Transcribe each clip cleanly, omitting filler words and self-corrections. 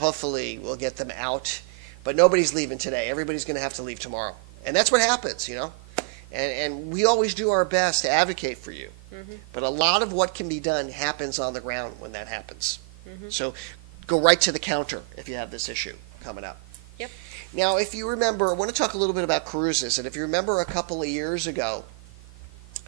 hopefully we'll get them out. But nobody's leaving today. Everybody's going to have to leave tomorrow. And that's what happens, you know. And we always do our best to advocate for you. But a lot of what can be done happens on the ground when that happens. So go right to the counter if you have this issue coming up. Yep. Now, if you remember, I want to talk a little bit about cruises. And if you remember a couple of years ago,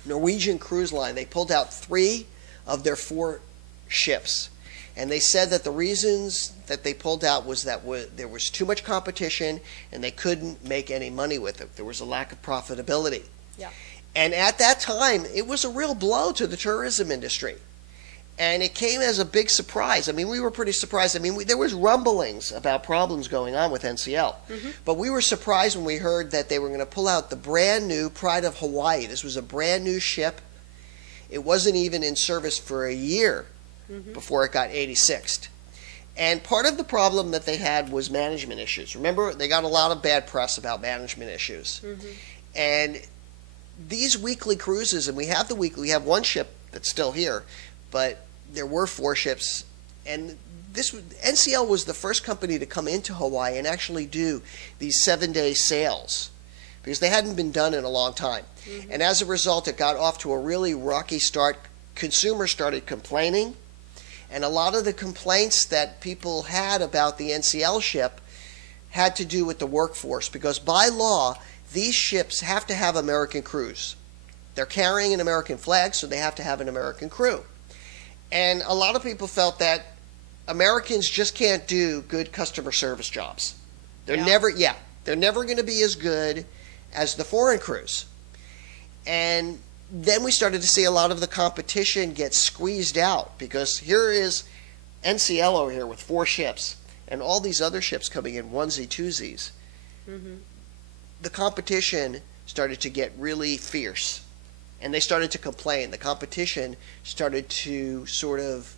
Norwegian Cruise Line, they pulled out 3 of their 4 ships. And they said that the reasons that they pulled out was that there was too much competition and they couldn't make any money with it. There was a lack of profitability. Yeah. And at that time, it was a real blow to the tourism industry. And it came as a big surprise. I mean, we were pretty surprised. I mean, there was rumblings about problems going on with NCL. But we were surprised when we heard that they were going to pull out the brand new Pride of Hawaii. This was a brand new ship. It wasn't even in service for a year before it got 86'd. And part of the problem that they had was management issues. Remember, they got a lot of bad press about management issues. And these weekly cruises, and we have we have one ship that's still here, but there were 4 ships, and NCL was the first company to come into Hawaii and actually do these 7-day sails because they hadn't been done in a long time. And as a result, it got off to a really rocky start. Consumers started complaining, and a lot of the complaints that people had about the NCL ship had to do with the workforce because by law, these ships have to have American crews. They're carrying an American flag, so they have to have an American crew. And a lot of people felt that Americans just can't do good customer service jobs. They're never going to be as good as the foreign crews. And then we started to see a lot of the competition get squeezed out because here is NCL over here with 4 ships and all these other ships coming in onesie, twosies. The competition started to get really fierce. And they started to complain. The competition started to sort of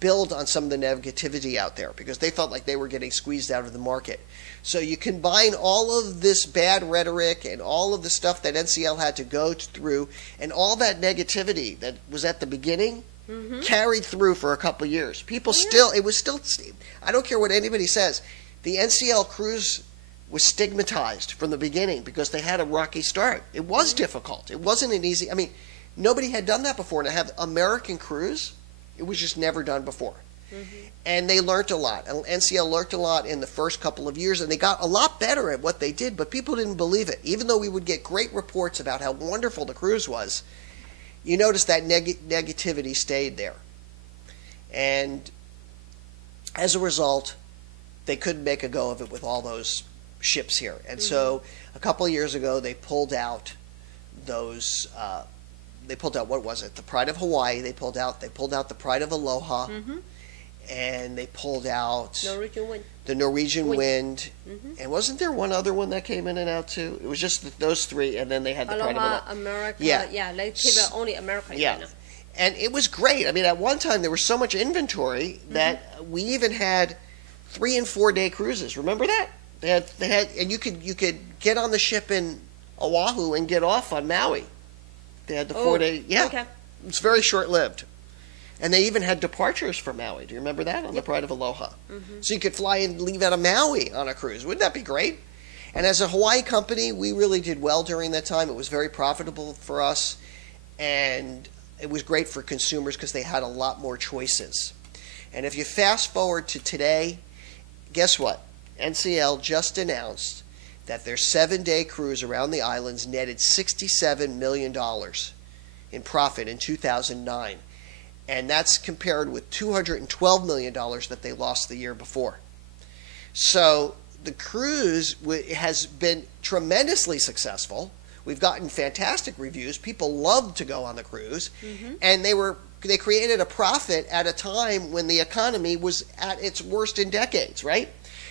build on some of the negativity out there because they felt like they were getting squeezed out of the market. So you combine all of this bad rhetoric and all of the stuff that NCL had to go through and all that negativity that was at the beginning carried through for a couple of years. People it was still, I don't care what anybody says, the NCL cruise was stigmatized from the beginning because they had a rocky start. It was difficult. It wasn't an easy, I mean, nobody had done that before. And to have American crews, it was just never done before. And they learned a lot. NCL learned a lot in the first couple of years, and they got a lot better at what they did, but people didn't believe it. Even though we would get great reports about how wonderful the cruise was, you notice that negativity stayed there. And as a result, they couldn't make a go of it with all those ships here. And so a couple of years ago, they pulled out those, what was it? The Pride of Hawaii, they pulled out the Pride of Aloha, and they pulled out the Norwegian Wind. And wasn't there one other one that came in and out too? It was just those 3, and then they had the Pride of Aloha. America, they keep it only American. And it was great. I mean, at one time, there was so much inventory that we even had 3- and 4-day cruises. Remember that? They had, and you could get on the ship in Oahu and get off on Maui. They had the 4-day, Okay. It's very short-lived. And they even had departures for Maui. Do you remember that on the Pride of Aloha? So you could fly and leave out of Maui on a cruise. Wouldn't that be great? And as a Hawaii company, we really did well during that time. It was very profitable for us, and it was great for consumers because they had a lot more choices. And if you fast forward to today, guess what? NCL just announced that their 7-day cruise around the islands netted $67 million in profit in 2009. And that's compared with $212 million that they lost the year before. So the cruise has been tremendously successful. We've gotten fantastic reviews. People loved to go on the cruise. And they created a profit at a time when the economy was at its worst in decades, right?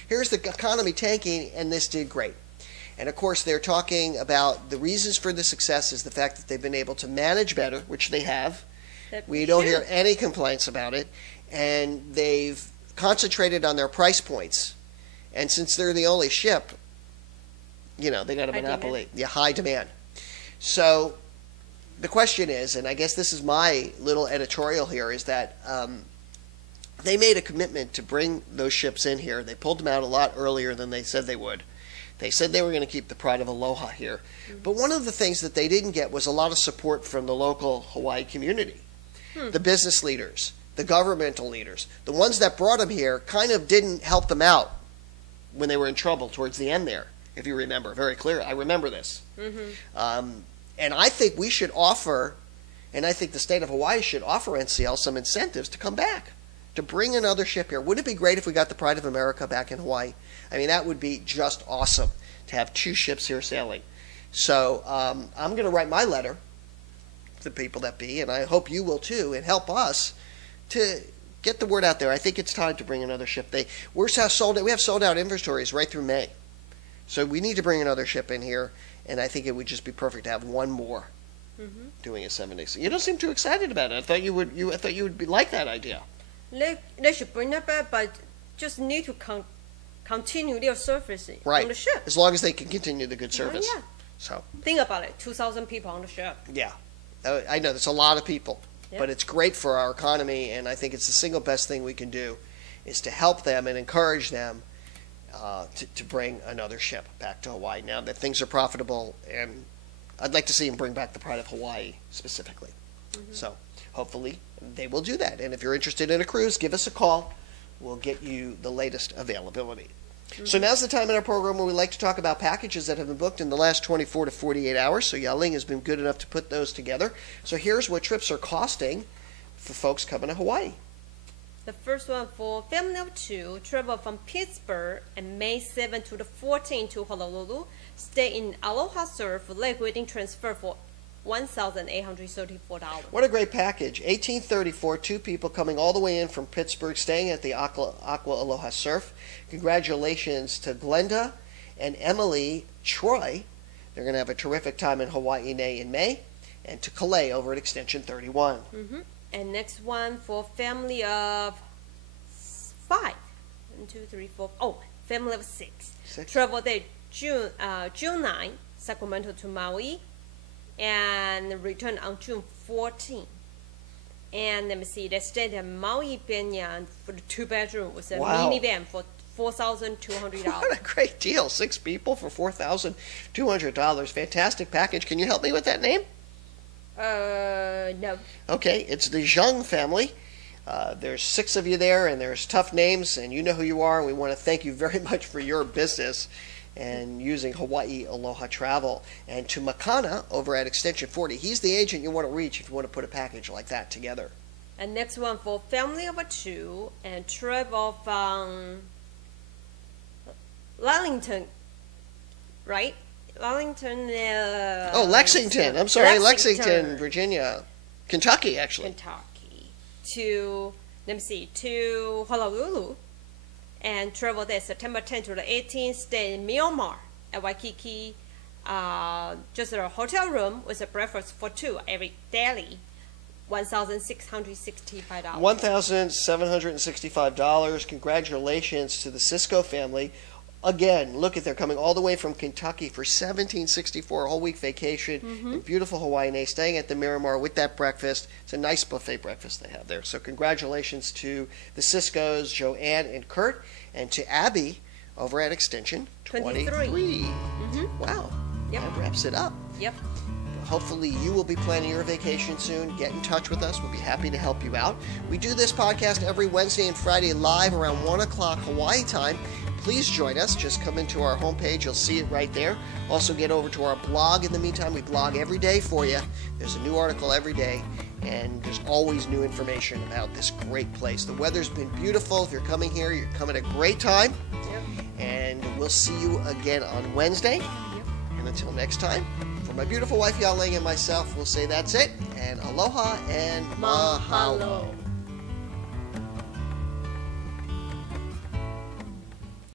Here's the economy tanking, and this did great. And of course, they're talking about the reasons for the success is the fact that they've been able to manage better, which they have. We don't hear any complaints about it. And they've concentrated on their price points. And since they're the only ship, they got a monopoly. High demand. So the question is, and I guess this is my little editorial here, is that they made a commitment to bring those ships in here. They pulled them out a lot earlier than they said they would. They said they were going to keep the pride of aloha here. But one of the things that they didn't get was a lot of support from the local Hawaii community. The business leaders, the governmental leaders, the ones that brought them here kind of didn't help them out when they were in trouble towards the end there, if you remember very clearly. I remember this. And I think we should offer, and I think the state of Hawaii should offer NCL some incentives to come back, to bring another ship here. Wouldn't it be great if we got the Pride of America back in Hawaii? I mean, that would be just awesome to have 2 ships here sailing. So I'm going to write my letter to the people that be, and I hope you will too, and help us to get the word out there. I think it's time to bring another ship. We have sold out inventories right through May. So we need to bring another ship in here, and I think it would just be perfect to have one more doing a 7-day. You don't seem too excited about it. I thought you would like that idea. They should bring it back, but just need to continue their service on the ship. As long as they can continue the good service. Yeah. So think about it, 2,000 people on the ship. Yeah, I know that's a lot of people, but it's great for our economy, and I think it's the single best thing we can do, is to help them and encourage them to bring another ship back to Hawaii now that things are profitable, and I'd like to see them bring back the pride of Hawaii specifically. So hopefully they will do that, and if you're interested in a cruise, give us a call. We'll get you the latest availability. So now's the time in our program where we like to talk about packages that have been booked in the last 24 to 48 hours. So Yaling has been good enough to put those together. So here's what trips are costing for folks coming to Hawaii. The first one for family of 2, travel from Pittsburgh and May 7 to the 14th to Honolulu. Stay in Aloha Surf, Lake Waiting transfer for $1,834. What a great package. $1,834, 2 people coming all the way in from Pittsburgh, staying at the Aqua Aloha Surf. Congratulations to Glenda and Emily Troy. They're going to have a terrific time in Hawaii in May. And to Calais over at Extension 31. And next one for family of 5. 1, 2, 3, 4. Oh, family of 6. Travel day June 9, Sacramento to Maui. And return on June 14. And let me see, they stayed at Maui Banyan for the 2-bedroom with a minivan for $4,200. What a great deal. 6 people for $4,200. Fantastic package. Can you help me with that name? No. Okay, it's the Zhang family. There's 6 of you there, and there's tough names, and you know who you are, and we want to thank you very much for your business and using Hawaii Aloha Travel. And to Makana over at Extension 40, he's the agent you want to reach if you want to put a package like that together. And next one for family of 2 and travel from Lexington, right? Lexington. I'm sorry, Lexington, Virginia. Kentucky, actually. Kentucky. To Honolulu. And travel there September 10th to the 18th. Stay in Myanmar at Waikiki. Just a hotel room with a breakfast for 2 every daily. $1,665. $1,765. Congratulations to the Cisco family. Again, look at they're coming all the way from Kentucky for $1,764, a whole week vacation in beautiful Hawaii, staying at the Miramar with that breakfast. It's a nice buffet breakfast they have there. So congratulations to the Ciscos, Joanne and Kurt, and to Abby over at Extension 23. Wow, that wraps it up. Hopefully you will be planning your vacation soon. Get in touch with us. We'll be happy to help you out. We do this podcast every Wednesday and Friday live around 1 o'clock Hawaii time. Please join us. Just come into our homepage. You'll see it right there. Also get over to our blog in the meantime. We blog every day for you. There's a new article every day, and there's always new information about this great place. The weather's been beautiful. If you're coming here, you're coming at a great time. And we'll see you again on Wednesday. And until next time, for my beautiful wife, Yaling, and myself, we'll say that's it. And aloha and mahalo.